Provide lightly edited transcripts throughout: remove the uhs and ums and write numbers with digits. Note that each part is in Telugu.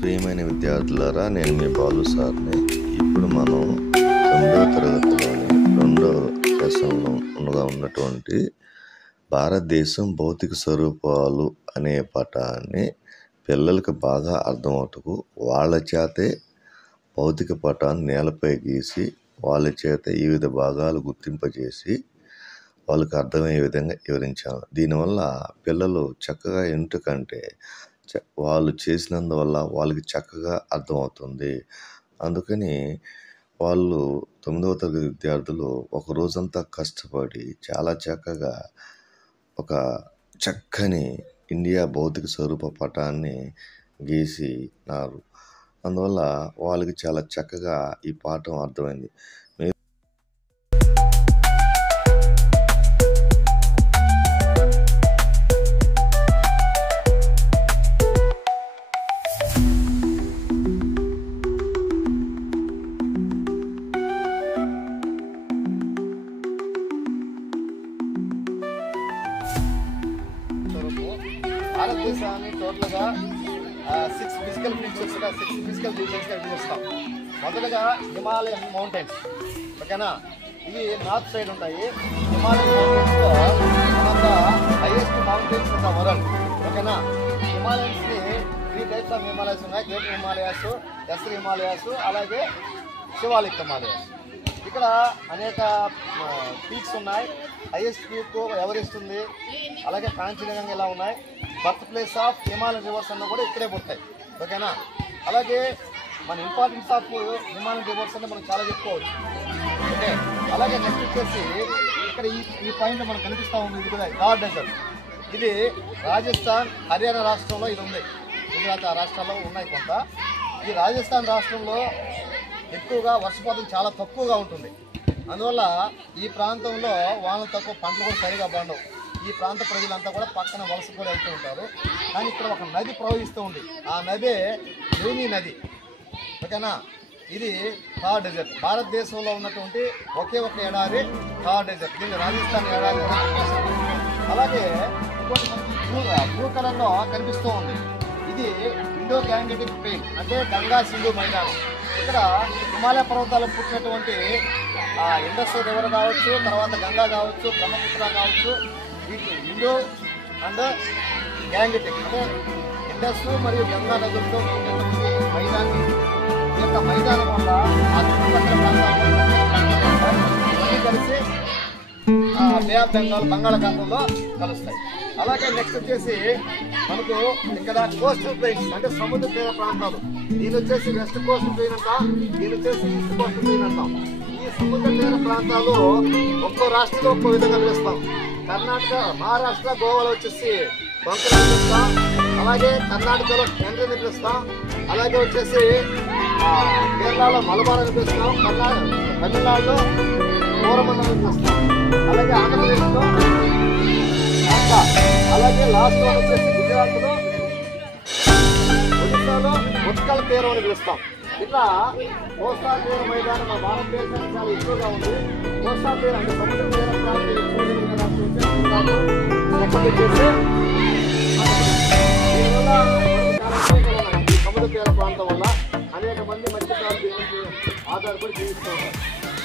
ప్రియమైన విద్యార్థులారా, నేను మీ బాలు సార్ని. ఇప్పుడు మనం 9వ తరగతిలోని 2వ లెసన్లో ఉన్నటువంటి భారతదేశం భౌతిక స్వరూపాలు అనే పటాన్ని పిల్లలకు బాగా అర్థమవుటకు వాళ్ళ చేతే భౌతిక పటాన్ని నేలపై గీసి వాళ్ళ చేత వివిధ భాగాలు గుర్తింపజేసి వాళ్ళకి అర్థమయ్యే విధంగా వివరించాను. దీనివల్ల పిల్లలు చక్కగా ఎందుకంటే వాళ్ళు చేసినందువల్ల వాళ్ళకి చక్కగా అర్థమవుతుంది. అందుకని వాళ్ళు 9వ తరగతి విద్యార్థులు ఒక రోజంతా కష్టపడి చాలా చక్కగా ఒక చక్కని ఇండియా భౌతిక స్వరూప పటాన్ని గీసినారు. అందువల్ల వాళ్ళకి చాలా చక్కగా ఈ పాఠం అర్థమైంది. భారతదేశాన్ని టోటల్గా 6 ఫిజికల్ ఫీచర్స్గా 6 ఫిజికల్ ఫీచర్స్గా విభజిస్తాం. మొదటగా హిమాలయన్ మౌంటైన్స్, ఓకేనా. ఇవి నార్త్ సైడ్ ఉంటాయి. హిమాలయన్ మౌంటైన్స్లో one of the highest mountains in the world, ఓకేనా. హిమాలయన్స్ని 3 టైప్స్ ఆఫ్ హిమాలయస్ ఉన్నాయి. గ్రేట్ హిమాలయాస్, ఎస్సర్ హిమాలయాస్, అలాగే శివాలిక్ హిమాలయాస్. ఇక్కడ అనేక పీక్స్ ఉన్నాయి. హైయెస్ట్ పీక్ ఎవరెస్ట్ ఉంది, అలాగే కాంచనజంగా ఇలా ఉన్నాయి. Birth place of Himalayan reverse అన్న కూడా ఇక్కడే పుడతాయి, ఓకేనా. అలాగే మన ఇంపార్టెన్స్ ఆఫ్ హిమాలయన్ రివర్స్ అంటే మనం చాలా చెప్పుకోవచ్చు, ఓకే. అలాగే నెక్స్ట్ వచ్చేసి ఇక్కడ ఈ పాయింట్ మనకు కనిపిస్తూ ఉంది, ఇది కూడా థార్ డెజర్ట్. ఇది రాజస్థాన్, హర్యానా రాష్ట్రంలో ఇది ఉంది. గుజరాత్ ఆ రాష్ట్రాల్లో ఉన్నాయి కొంత. ఈ రాజస్థాన్ రాష్ట్రంలో ఎక్కువగా వర్షపాతం చాలా తక్కువగా ఉంటుంది. అందువల్ల ఈ ప్రాంతంలో వానలు తక్కువ, పంటలు కూడా సరిగా పండవు. ఈ ప్రాంత ప్రజలంతా కూడా పక్కన వలస కూడా వెళ్తూ ఉంటారు. కానీ ఇక్కడ ఒక నది ప్రవహిస్తూ ఉంది, ఆ నదే లూని నది, ఓకేనా. ఇది థార్ డెజర్ట్. భారతదేశంలో ఉన్నటువంటి ఒకే ఒక ఎడారి థార్ డెజర్ట్. దీన్ని రాజస్థాన్ ఎడారి. అలాగే ఇంకోటి మనకి బ్లూ కలర్లో కనిపిస్తూ ఉంది, ఇది ఇండో గ్యాంగెటిక్ ప్లెయిన్, అంటే గంగా సింధు మైదానం. ఇక్కడ హిమాలయ పర్వతాలు పుట్టినటువంటి ఇండస్ రివర్ కావచ్చు, తర్వాత గంగా కావచ్చు, బ్రహ్మపుత్ర కావచ్చు, వీటి ఇండో అండ్ గ్యాంగెటిక్ అంటే ఇండస్ మరియు గంగా నదులతో కూడినటువంటి మైదానం. ఈ యొక్క మైదానం వల్ల ఆ చుట్టుపక్కల ప్రాంతాలు కలిసి బే ఆఫ్ బెంగాల్, బంగాళాఖాతంలో కలుస్తాయి. అలాగే నెక్స్ట్ వచ్చేసి మనకు ఇక్కడ కోస్టల్ ప్లెయిన్స్ అంటే సముద్ర తీర ప్రాంతాలు. దీని వచ్చేసి వెస్ట్ కోస్ట్ ప్లెయిన్ అంటాం, దీని వచ్చేసి ఈస్ట్ కోస్ట్ ప్లెయిన్ అంటాం. ఈ సముద్ర తీర ప్రాంతాలు ఒక్కో రాష్ట్రంలో ఒక్కో విధంగా పిలుస్తాం. కర్ణాటక, మహారాష్ట్ర, గోవాలో వచ్చేసి కొంకణ పిలుస్తాం. అలాగే కర్ణాటకలో కేంద్రం పిలుస్తాం. అలాగే వచ్చేసి కేరళలో మలబార్ అని పిలుస్తాం. తమిళనాడులో కోరమన్నని పిలుస్తాం. అలాగే ఆంధ్రప్రదేశ్లో, అలాగే లాస్ట్ వన్ వచ్చేసి గుజరాత్లో, ఒడిశాలో ఉత్కల్ తీరం అని పిలుస్తాం. ఇట్లా కోస్తా తీర మైదానం మన భారతదేశానికి చాలా ఎక్కువగా ఉంది. కోస్తా తీర అంటే సముద్ర తీర ప్రాంతం ఎక్కువ వచ్చేసి దీనివల్ల సముద్ర తీర ప్రాంతం వల్ల అనేక మంది మత్స్యకారులు దీనికి ఆధారపడి జీవిస్తూ ఉంటారు.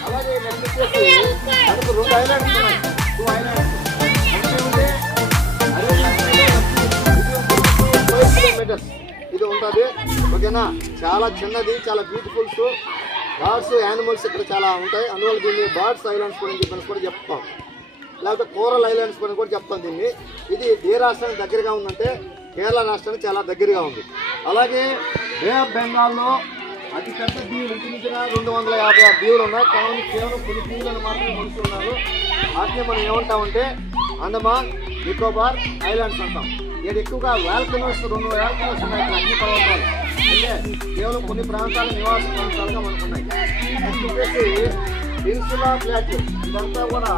అలాగే నెక్స్ట్ వచ్చేసి మనకు 2 ఐలాండ్స్ ఉన్నాయి. 2 ఐలాండ్స్ కిలోమీటర్స్ ఇది ఉంటుంది, ఓకేనా. చాలా చిన్నది, చాలా బ్యూటిఫుల్స్. బర్డ్స్, యానిమల్స్ ఇక్కడ చాలా ఉంటాయి. అందువల్ల దీన్ని బర్డ్స్ ఐలాండ్స్ కూడా చెప్తాం, లేకపోతే కోరల్ ఐలాండ్స్ కూడా చెప్తాం దీన్ని. ఇది ఏ రాష్ట్రానికి దగ్గరగా ఉందంటే కేరళ రాష్ట్రానికి చాలా దగ్గరగా ఉంది. అలాగే బే ఆఫ్ బెంగాల్లో అతి పెద్ద దీవులు ఇంచుమించుగా 250 దీవులు ఉన్నాయి. కేవలం కొన్ని దీవులను మాత్రమే మనుషులున్నారు. వాటిని మనం ఏమంటామంటే అండమాన్ నికోబార్ ఐలాండ్స్ అంటాం. ఇది ఎక్కువగా వాల్కనోస్, 2 వాల్కనోస్ ఉన్నాయి ఇక్కడ, అన్ని పర్వతాలు. అంటే కేవలం కొన్ని ప్రాంతాలు నివాస ప్రాంతాలుగా మనకు ఉన్నాయి. నెక్స్ట్ వచ్చేసి పెనిన్సులా ప్లాట్యూ. ఇదంతా కూడా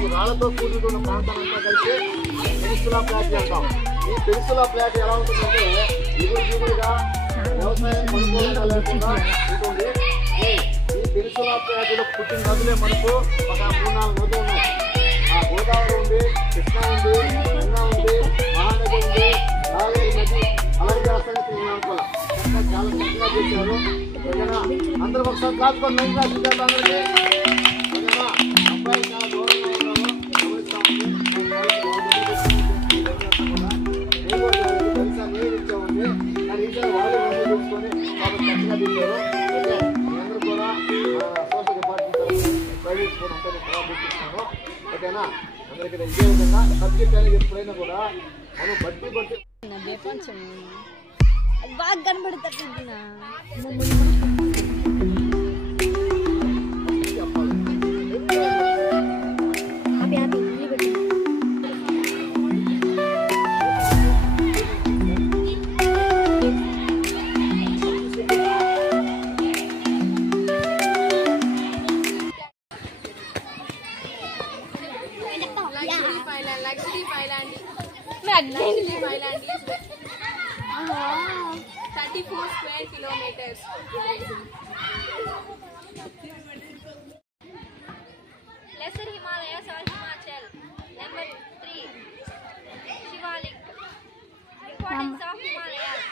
ఈ రాళ్లతో కూడుకున్న ప్రాంతాలంతా కలిసి పెనిన్సులా ప్లాట్యూ అంటాం. ఈ పెనిన్సులా ప్లాట్యూ ఎలా ఉంటుందంటే దిగుడుగా వ్యవసాయం అనుకూలంగా లేకుండా ఉంటుంది. ఈ పెనిన్సులా ప్లాట్యూలో పుట్టిన నదులే మనకు ఒక 3-4 నదులు ఉన్నాయి. ఆ గోదావరి ఉంది, కృష్ణా ఉంది, గంగా ఉంది, మహానది ఉంది, కావేరి నది. అలాగే రాష్ట్రానికి నేను అనుకోవాలి చాలా చక్కగా చేశారు. ఓకేనా, అందరూ ఒకసారి కాచుకొని నైన్ క్లాస్ విద్యార్థులు అందరికీ. ఓకేనా, అబ్బాయి చాలా దూరంగా ఉన్నారు, గమనిస్తా ఉంది. ఇచ్చామండి కానీ ఈసారి వాళ్ళు తెలుసుకొని వాళ్ళు చక్కగా తీశారు. ఓకే, మీ అందరూ కూడా సోషల్ డిపార్ట్మెంట్ ప్రైవేట్ స్కూల్ ఉంటే గుర్తిస్తున్నాను. ఓకేనా, అందరికీ ఇదే విధంగా సబ్జెక్ట్ అనేది ఎప్పుడైనా కూడా మనం బట్టి బాగా కనబడుతున్నా Luxury Island is 34 square kilometers. Lesser Himalayas or Himachal. Number 3. Shivalik. Importance of Himalayas.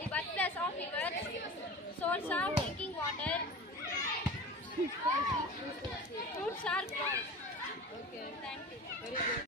The birthplace of rivers. Source of drinking water. Fruits are grown. Okay, thank you. Very good.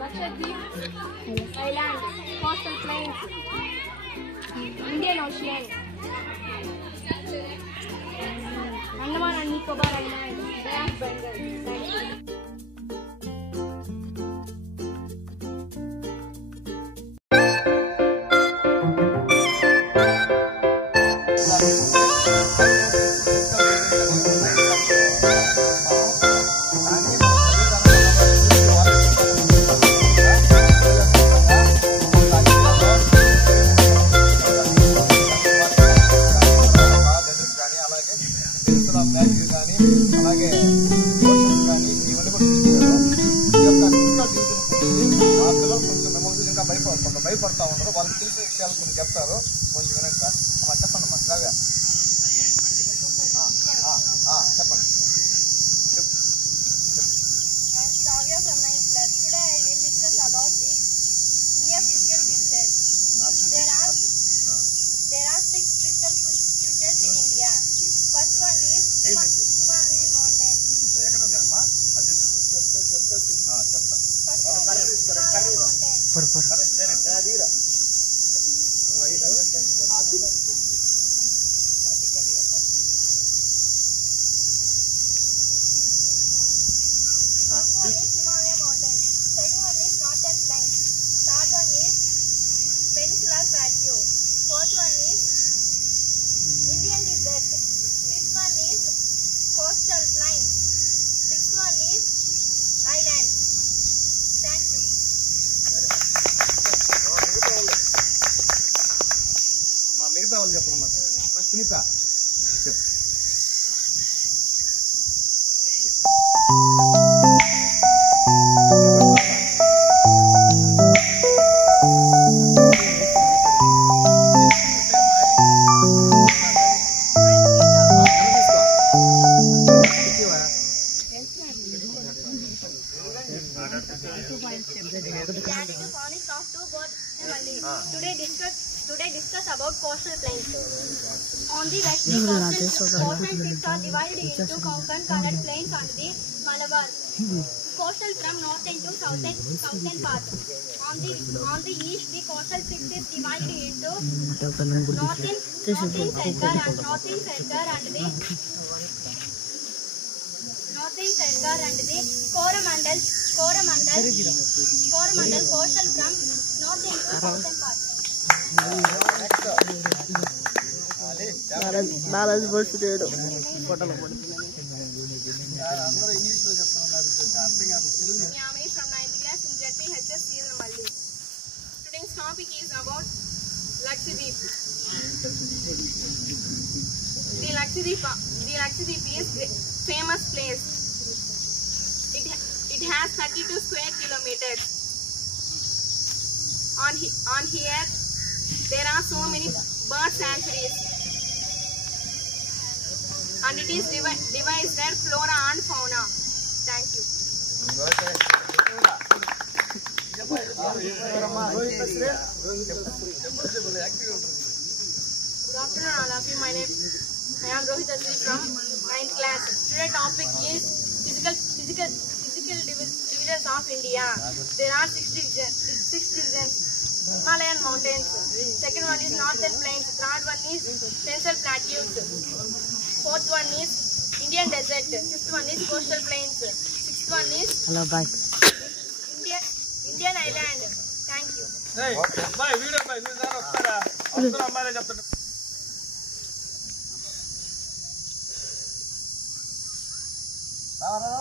Lakshadweep Island, coastal plains, Indian Ocean, Andaman and Nicobar Islands, Bay of Bengal. అలాగే కానీ ఇవన్నీ కూడా తీసుకెళ్ళారు. ఈ యొక్క ఆ పిల్లలు కొంచెం మిమ్మల్ని ఇంకా భయపడతా ఉన్నారు. వాళ్ళకి తెలిసిన విషయాలు కొన్ని చెప్తారు, కొంచెం వినండి సార్. అమ్మా చెప్పండి అమ్మా శ్రావ్య, చెప్పండి. I'm Shravya from 9th class. Today I will discuss about the near physical features. There are 6 physical features in India. First one is Himalayan mountains. ఎక్కడ ఉందమ్మా? అది First one is Himalaya mountain. Second one is Northern Plains. Third one is Peninsular Plateau. Fourth one is Indian Desert. Fifth one is Coastal Plains. Sixth one is Island. Thank you. మిగతా వాళ్ళు చెప్పమ్మా. సునీత చెప్పు. Today discuss about coastal plains. On the west, the coastal plains are divided into Konkan, Kannada plains and the Malabar. Coastal from northern to southern part. On the east, the coastal plains is divided into northern Sarkar and the Coromandel coastal from northern to southern part. Balaji పడుతున్నాడు ఫోటోలో అందరూ ఇంగ్లీష్లో చెప్తున్నారు అర్థం కాదు. Yami from 9th class in ZPHS Siramalli. Today's topic is about Lakshadweep. The Lakshadweep is a famous place. It has 32 square kilometers. On here, there are so many bird sanctuaries, and it is divided flora and fauna. Thank you. Good afternoon, all of you. I am Rohit Asri from 9th class. Today's topic is physical divisions of India. There are 6 divisions. Himalayan mountains. Second one is Northern Plains. Third one is Peninsular Plateaus. Fourth one is Indian Desert. Fifth one is Coastal Plains. Sixth one is Indian Island. Thank you. రారా